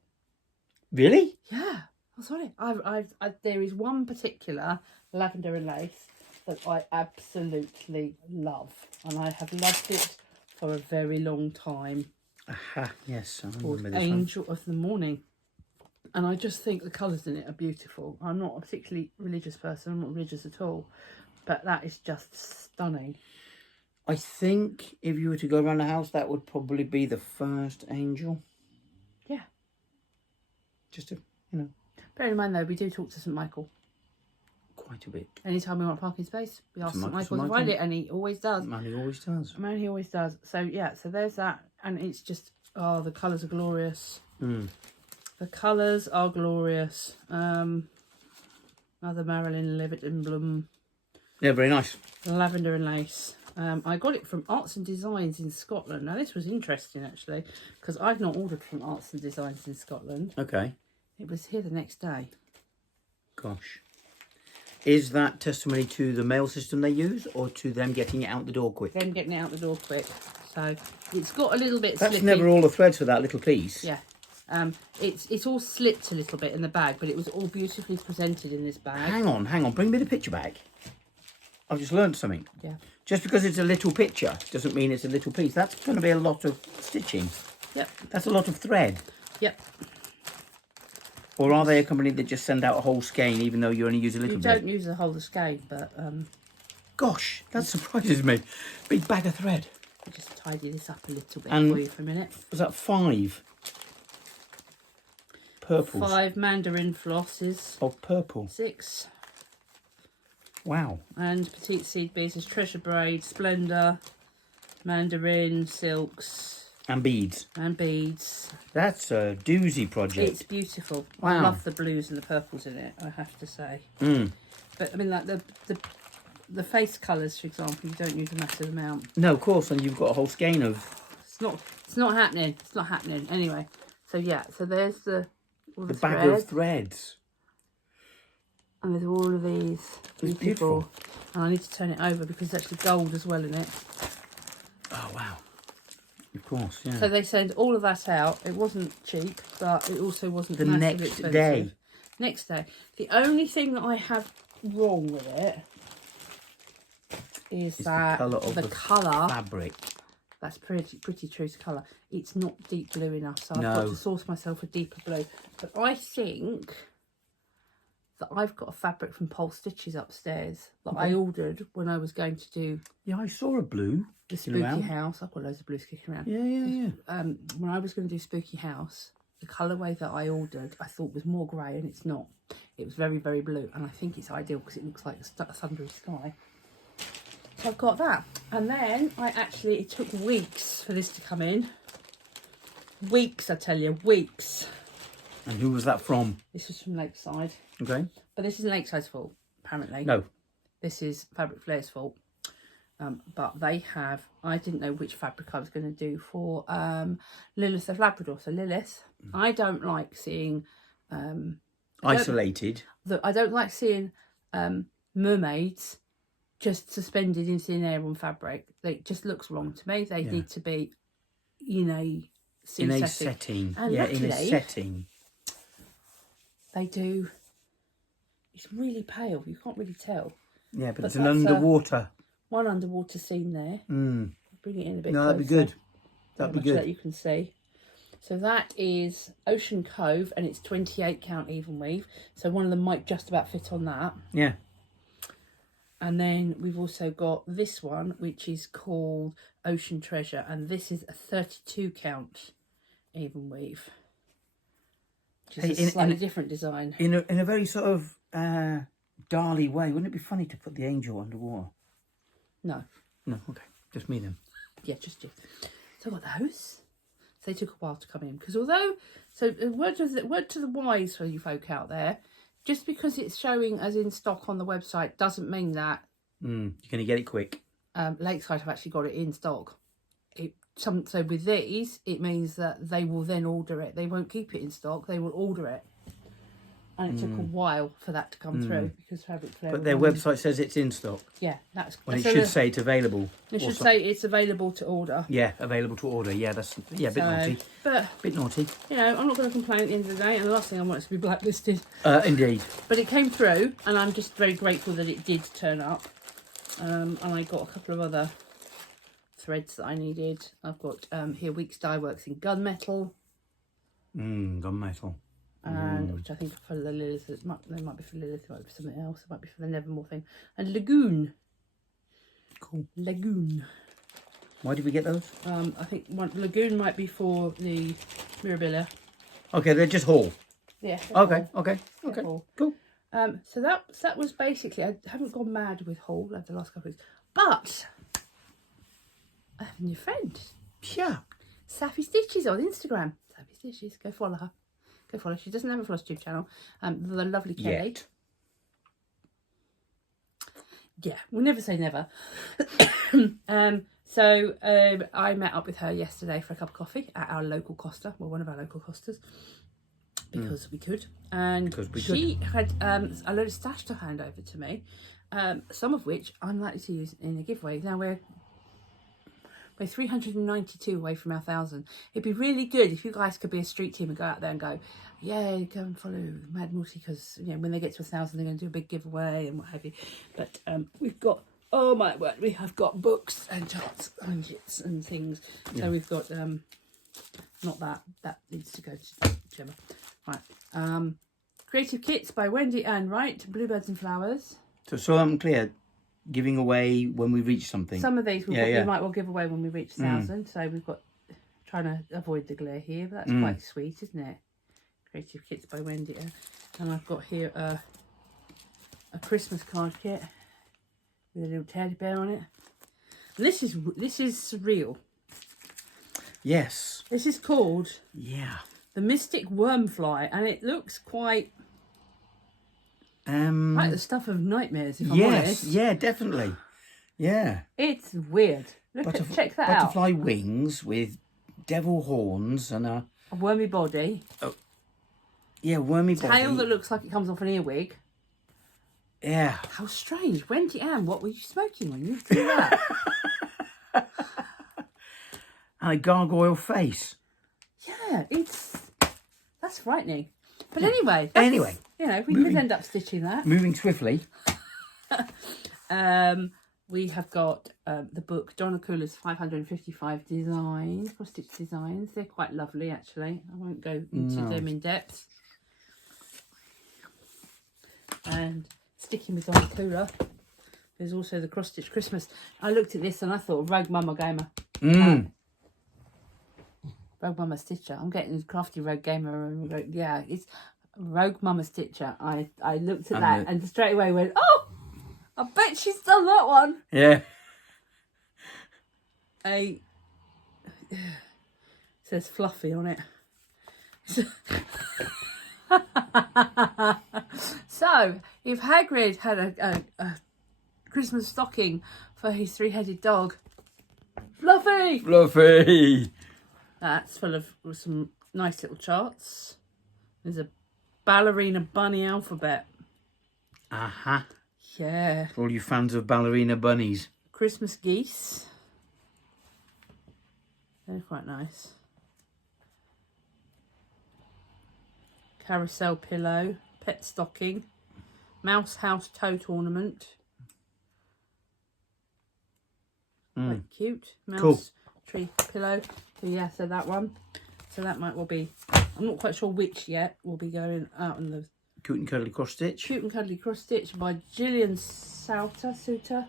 Really? Yeah, I sod it. There is one particular lavender and lace that I absolutely love, and I have loved it for a very long time. Aha, yes, I Called remember this Angel of the Morning. And I just think the colours in it are beautiful. I'm not a particularly religious person, I'm not religious at all, but that is just stunning. I think if you were to go around the house, that would probably be the first angel. Yeah. Just to, you know. Bear in mind though, we do talk to St Michael. Quite a bit. Anytime we want a parking space, we ask St Michael, Michael to find it, and he always does. Man, he always does. Man, he always does. So yeah, so there's that, and it's just, oh, the colours are glorious. The colours are glorious. Another Marilyn Levitt Bloom. Yeah, very nice. Lavender and lace. I got it from Arts and Designs in Scotland. Now this was interesting actually, because I've not ordered from Arts and Designs in Scotland. Okay. It was here the next day. Gosh. Is that testimony to the mail system they use, or to them getting it out the door quick? Them getting it out the door quick. So it's got a little bit That's slippy. never all the threads for that little piece. Yeah. It's all slipped a little bit in the bag, but it was all beautifully presented in this bag. Hang on. Bring me the picture back. I've just learned something. Yeah. Just because it's a little picture doesn't mean it's a little piece. That's going to be a lot of stitching. Yep. That's a lot of thread. Yep. Or are they a company that just send out a whole skein even though you only use a little You bit? don't use the whole skein, but Gosh, that surprises me. Big bag of thread. I'll just tidy this up a little bit And for you for a minute. Was that 5? Purples. 5 mandarin flosses. Oh, purple. 6. Wow. And petite seed beads is treasure braid, splendor, mandarin, silks, And beads. and beads. That's a doozy project. It's beautiful. Wow. I love the blues and the purples in it, I have to say. But I mean, like the face colours, for example, you don't use a massive amount. No, of course, and you've got a whole skein of... It's not happening. It's not happening. Anyway, so yeah, so there's all the bag thread, of threads. and there's all of these It's beautiful. And I need to turn it over because there's actually gold as well in it. Oh, wow. Of course, yeah. So they send all of that out. It wasn't cheap, but it also wasn't The massively next expensive. day. Next day. The only thing that I have wrong with it is It's that the colour of the colour, fabric. that's pretty true to colour. It's not deep blue enough, so I've No. got to source myself a deeper blue. But I think that I've got a fabric from Pole Stitches upstairs that I ordered when I was going to do Yeah, I saw a blue. the kicking Spooky around. House. I've got loads of blues kicking around. Yeah. When I was going to do Spooky House, the colourway that I ordered I thought was more grey, and it's not. It was very, very blue, and I think it's ideal because it looks like a thundery sky. So I've got that. And then it took weeks for this to come in. Weeks, I tell you, weeks. And who was that from? This was from Lakeside. Okay. But this isn't Lakeside's fault, apparently. No. This is Fabric Flair's fault. But they have, I didn't know which fabric I was going to do for Lilith of Labrador. So Lilith, I don't like seeing... Isolated. I don't like seeing mermaids just suspended in thin air on fabric. It just looks wrong to me. They need to be in a sea In a setting. setting. And Yeah, in a luckily, setting. They do. It's really pale. You can't really tell. Yeah, but But it's an that's, underwater. One underwater scene there. Mm. Bring it in a bit No, closer. that'd be good. Not That'd be much good. that you can see. So that is Ocean Cove, and it's 28 count even weave. So one of them might just about fit on that. Yeah. And then we've also got this one, which is called Ocean Treasure. And this is a 32 count even weave. Which is a slightly different design. In a very sort of Dali way. Wouldn't it be funny to put the angel underwater? No. No, okay. Just me then. Yeah, just you. So I got those. So they took a while to come in. Because although, so word to the wise for you folk out there, just because it's showing as in stock on the website doesn't mean that You're going to get it quick. Lakeside have actually got it in stock. So with these, it means that they will then order it. They won't keep it in stock. They will order it. And it took a while for that to come through because Fabric Flare. But their website says it's in stock. Yeah, that's. Well, it should say it's available. It should say it's available to order. Yeah, available to order. Yeah, that's a bit naughty. But bit naughty. You know, I'm not going to complain at the end of the day. And the last thing I want is to be blacklisted. Indeed. But it came through, and I'm just very grateful that it did turn up. And I got a couple of other threads that I needed. I've got here Weeks Dye Works in gunmetal. Gunmetal. And which I think for the Lilith, they might be for Lilith, it might be something else, it might be for the Nevermore thing. And Lagoon. Cool. Lagoon. Why did we get those? I think Lagoon might be for the Mirabilia. Okay, they're just haul. Yeah. Okay. Haul. Cool. So that was basically, I haven't gone mad with haul over the last couple of weeks, but I have a new friend. Yeah. Sappy Stitches on Instagram. Sappy Stitches, go follow her. Go follow. She doesn't have a Flosstube channel. The lovely Kelly. Yeah, we'll never say never. So I met up with her yesterday for a cup of coffee at our local Costa. Well, one of our local Costas. Because we could. And she had a load of stash to hand over to me. Some of which I'm likely to use in a giveaway. Now we're 392 away from our 1,000. It'd be really good if you guys could be a street team and go out there and go, yeah, go and follow Mad Morti, because you know when they get to 1,000 they're going to do a big giveaway and what have you. But we've got, oh my word, we have got books and charts and kits and things. So we've got not that needs to go to Gemma. Right. Creative Kits by Wendy Ann Wright, Bluebirds and Flowers. So I'm clear. Giving away when we reach something. Some of these we might well give away when we reach 1,000. So we've got, trying to avoid the glare here, but that's quite sweet, isn't it? Creative Kits by Wendy. And I've got here a Christmas card kit with a little teddy bear on it. And this is surreal. Yes. This is called the Mystic Wormfly, and it looks quite like the stuff of nightmares, if I'm honest. Yeah, definitely. Yeah. It's weird. Check that out. Butterfly wings with devil horns and a wormy body. Oh, yeah, wormy body. Tail that looks like it comes off an earwig. Yeah. How strange. Wendy Ann, what were you smoking when you did that? And a gargoyle face. Yeah, that's frightening. But anyway, you know, we could end up stitching that. Moving swiftly. We have got the book Donna Coola's 555 designs, cross stitch designs. They're quite lovely, actually. I won't go into them in depth. And sticking with Donna Coola, there's also the cross stitch Christmas. I looked at this and I thought Rogue Mama Gamer. Rogue Mama Stitcher. I'm getting crafty Rogue Gamer and it's Rogue Mama Stitcher. I looked at that and straight away went, oh, I bet she's done that one. Yeah. It says Fluffy on it. So, if Hagrid had a Christmas stocking for his three-headed dog, Fluffy! That's full of some nice little charts. There's a ballerina bunny alphabet. Yeah. For all you fans of ballerina bunnies. Christmas geese. They're quite nice. Carousel pillow. Pet stocking. Mouse house tote ornament. Quite cute. Mouse tree pillow. So yeah, so that one. So that might well be, I'm not quite sure which yet will be going out in the Cute and Cuddly Cross Stitch. Cute and Cuddly Cross Stitch by Gillian Suter.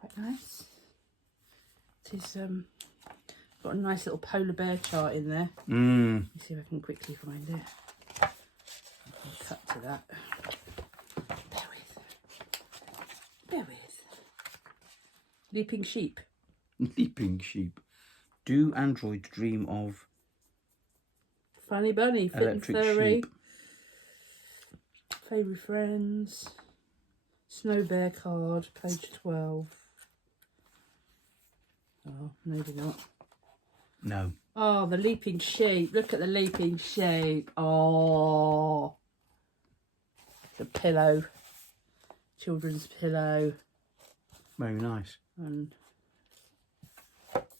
Quite nice. It's got a nice little polar bear chart in there. Let's see if I can quickly find it. I'll cut to that. Bear with. Leaping sheep. Leaping sheep. Do androids dream of Funny Bunny. Fit and electric Furry. sheep? Fairy Friends. Snow Bear card. Page 12. Oh, maybe not. No. Oh, the leaping sheep. Look at the leaping sheep. Oh. The pillow. Children's pillow. Very nice. And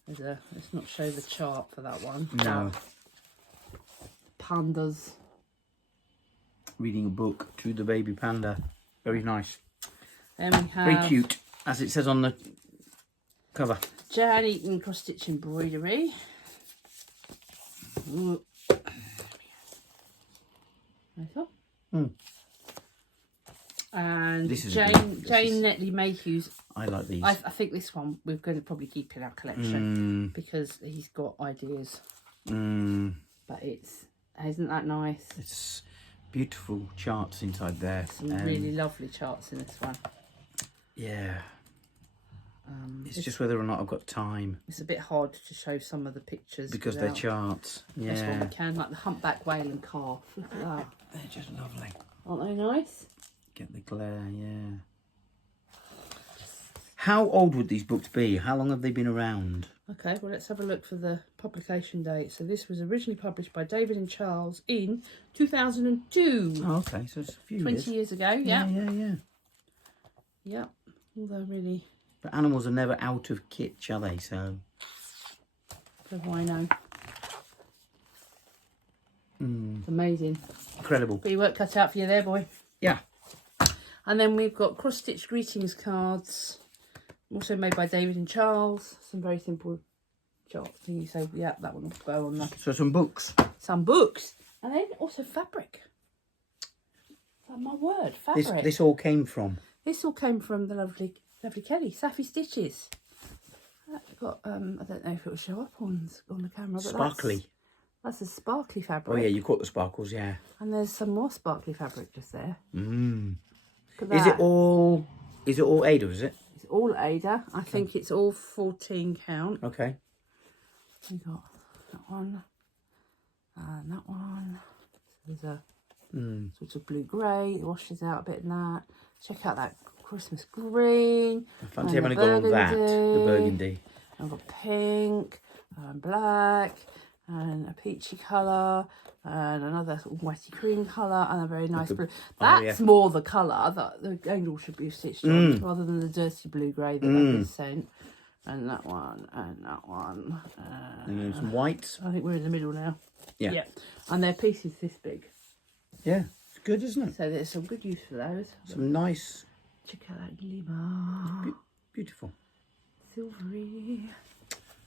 there's a, let's not show the chart for that one. No. Pandas. Reading a book to the baby panda. Very nice. Then we have Very cute, as it says on the cover. Jan Eaton cross stitch embroidery. Ooh. Nice one. And This is Jane Netley Mayhew's. I like these. I think this one we're going to probably keep in our collection because he's got ideas. But isn't that nice? It's beautiful charts inside there. Some really lovely charts in this one. Yeah. It's just whether or not I've got time. It's a bit hard to show some of the pictures Because without- they're charts. Yeah. This one we can, like the humpback whale and calf. Look at that. They're just lovely. Aren't they nice? Get the glare, yeah. How old would these books be? How long have they been around? Okay, well let's have a look for the publication date. So this was originally published by David and Charles in 2002. Oh, okay, so it's a few 20 years ago, yeah. Yeah. Yeah, although really, But animals are never out of kitsch, are they? So I know. It's amazing. incredible. But your work cut out for you there, boy. Yeah. And then we've got cross-stitch greetings cards, also made by David and Charles. Some very simple chart thingy. So yeah, that one will go on there. So some books. Some books, and then also fabric. Oh, my word, fabric. This all came from. This all came from the lovely Kelly, Saffy Stitches. That's got I don't know if it will show up on the camera, but Sparkly. That's a sparkly fabric. Oh yeah, you caught the sparkles, yeah. And there's some more sparkly fabric just there. Look at Is that. it all Ada, is it? It's all Ada. I think it's all 14 count. Okay. We got that one and that one. So there's a sort of blue grey. It washes out a bit in that. Check out that Christmas green. I fancy and having a go on that. The burgundy. burgundy. I've got pink and black and a peachy colour and another sort of wetty cream colour and a very nice blue. That's more the colour that the angel should be stitched on rather than the dirty blue grey that I've been sent. And that one and that one. And then some whites. I think we're in the middle now. Yeah. And they're pieces this big. Yeah. It's good, isn't it? So there's some good use for those. Some nice, Check out that glimmer. beautiful. Silvery.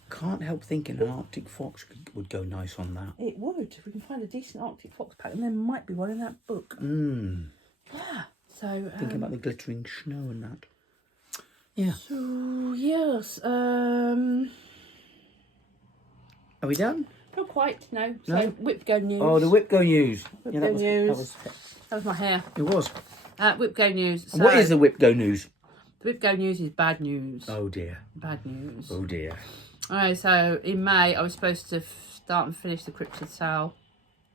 Can't help thinking an Arctic fox would go nice on that. It would. If we can find a decent Arctic fox pack, and there might be one in that book. Yeah. So Thinking about the glittering snow and that. Yeah. So yes. Are we done? Not quite. No. So No? Whip Go News. Oh, the Whip Go News. Whip Go News. That That was my hair. it was. Whip Go News. So, And what is the Whip Go News? The Whip Go News is bad news. Oh dear. Bad news. Oh dear. Alright, so in May I was supposed to start and finish the Cryptid Sale.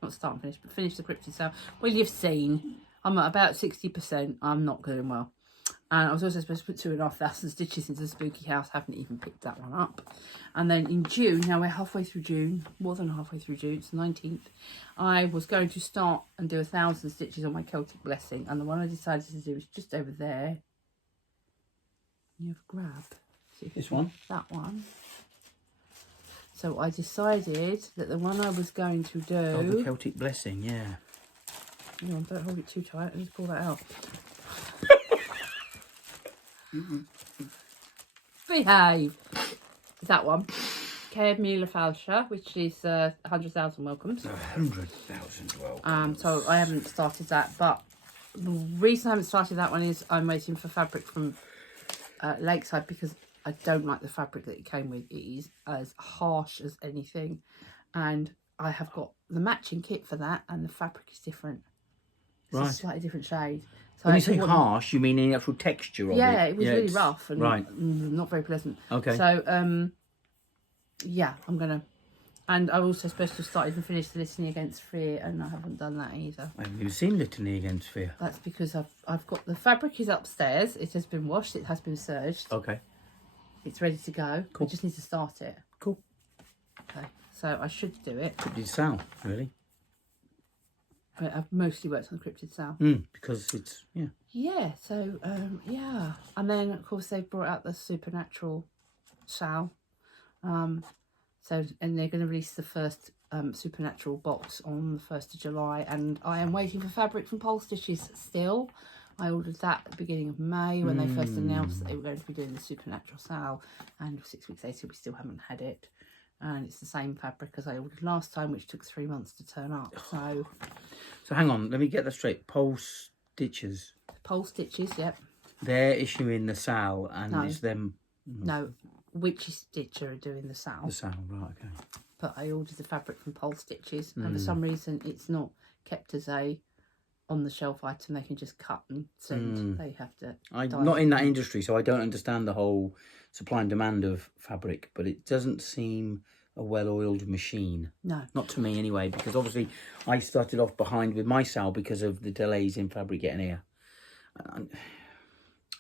Not start and finish, but finish the Cryptid Sale. Well, you've seen. I'm at about 60%. I'm not doing well. And I was also supposed to put 2,500 stitches into the Spooky House. Haven't even picked that one up. And then in June, now we're halfway through June, more than halfway through June, it's the 19th. I was going to start and do 1,000 stitches on my Celtic Blessing. And the one I decided to do is just over there. You have a grab. See if This you can- one? That one. So I decided that the one I was going to do... Oh, the Celtic Blessing, yeah. Hang on, don't hold it too tight. Let me pull that out. Behave. That one. Care Mila Falsha, which is 100,000 welcomes. 100,000 welcomes. So I haven't started that, but the reason I haven't started that one is I'm waiting for fabric from Lakeside, because I don't like the fabric that it came with. It is as harsh as anything, and I have got the matching kit for that, and the fabric is different. It's a slightly different shade. So When you say harsh, you mean the actual texture of it? Yeah, it was really rough and right. not very pleasant. Okay. So, yeah, I'm going to... And I'm also supposed to have started and finished the Litany Against Fear, and I haven't done that either. I haven't even seen Litany Against Fear. That's because I've got... The fabric is upstairs. It has been washed. It has been serged. Okay. It's ready to go. Cool. I just need to start it. Cool. Okay. So I should do it. Cryptid Sal, really? I've mostly worked on the Cryptid Sal. Because it's, yeah. Yeah, so, yeah. And then, of course, they've brought out the Supernatural Sal. So, and they're going to release the first Supernatural box on the 1st of July. And I am waiting for fabric from Pole Stitches still. I ordered that at the beginning of May when they first announced that they were going to be doing the Supernatural Sal. And 6 weeks later, we still haven't had it. And it's the same fabric as I ordered last time, which took 3 months to turn up. So hang on, let me get that straight. Pole Stitches. Pole Stitches, yep. They're issuing the Sal, and No. it's them. No, Witchy Stitcher are doing the Sal. The Sal, right? Okay. But I ordered the fabric from Pole Stitches, and for some reason it's not kept as a on the shelf item. They can just cut and send. They have to. I'm not in that industry, so I don't understand the whole supply and demand of fabric, but it doesn't seem a well-oiled machine. No. Not to me anyway, because obviously I started off behind with my Sal because of the delays in fabric getting here.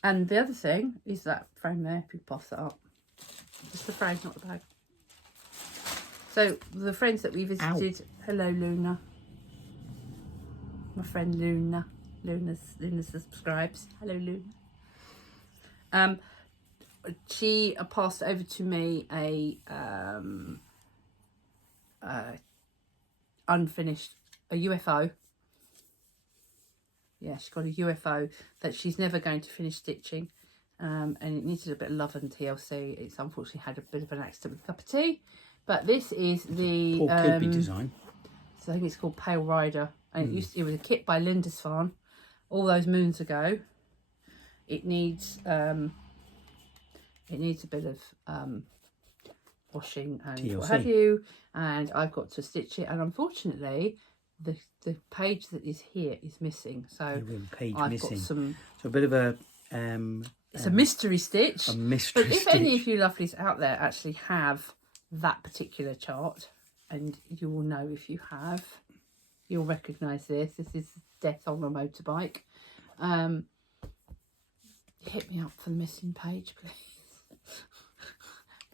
And the other thing is that frame there, if you pass that up. Just the frame, not the bag. So the friends that we visited, hello Luna. My friend Luna. Luna subscribes. Hello Luna. She passed over to me a UFO. Yeah, she got a UFO that she's never going to finish stitching, and it needed a bit of love and TLC. It's unfortunately had a bit of an accident with a cup of tea, but this is the Poor Kirby design. So I think it's called Pale Rider, and it was a kit by Lindisfarne all those moons ago. It needs a bit of washing and TLC. what have you, and I've got to stitch it, and unfortunately the page that is here is missing, so Page I've missing. got some. So a bit of a It's a mystery stitch. A mystery But if stitch. any of you lovelies out there actually have that particular chart, and you will know if you have, you'll recognise this. This is Death on a Motorbike. Hit me up for the missing page, please.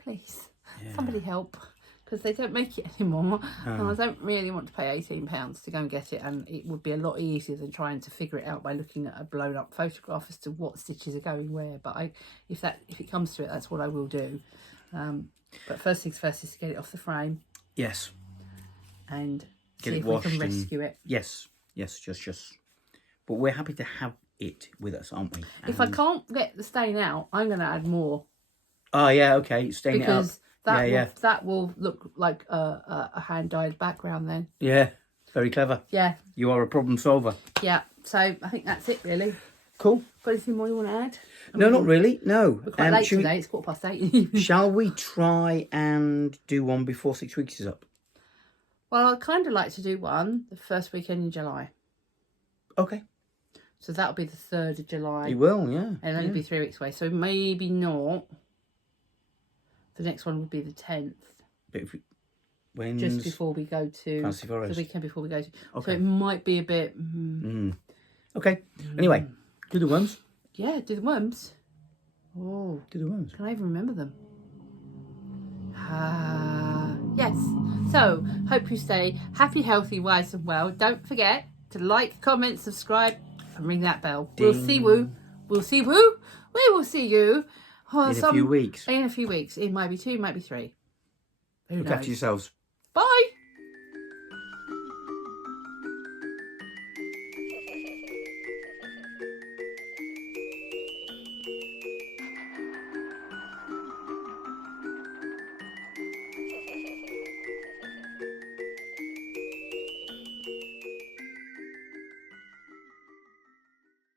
Please. Yeah. Somebody help. Because they don't make it anymore, and I don't really want to pay £18 to go and get it, and it would be a lot easier than trying to figure it out by looking at a blown up photograph as to what stitches are going where. But if it comes to it, that's what I will do. But first things first is to get it off the frame. Yes. And Get see it if we washed can rescue it. Yes, just. But we're happy to have it with us, aren't we? If I can't get the stain out, I'm going to add more. Oh yeah, okay. Stain it up. Because that will look like a hand dyed background then. Yeah, very clever. Yeah. You are a problem solver. Yeah. So I think that's it really. Cool. Got anything more you want to add? No, not really. No. We're quite late should we- today. It's 8:15. Shall we try and do one before 6 weeks is up? Well, I'd kind of like to do one the first weekend in July. Okay. So that'll be the 3rd of July. You will, yeah. It'll only be 3 weeks away. So maybe not. The next one would be the 10th. But if we, when's Just before we go to... Fancy Forest? The weekend before we go to... Okay. So it might be a bit... Okay. Anyway, do the worms. Yeah, do the worms. Oh, Do the worms. can I even remember them? Yes. So, hope you stay happy, healthy, wise and well. Don't forget to like, comment, subscribe and ring that bell. We'll Ding. see you. We'll see you. We will see you In a few weeks. In a few weeks. It might be 2, might be 3. Who Look knows? after yourselves. Bye.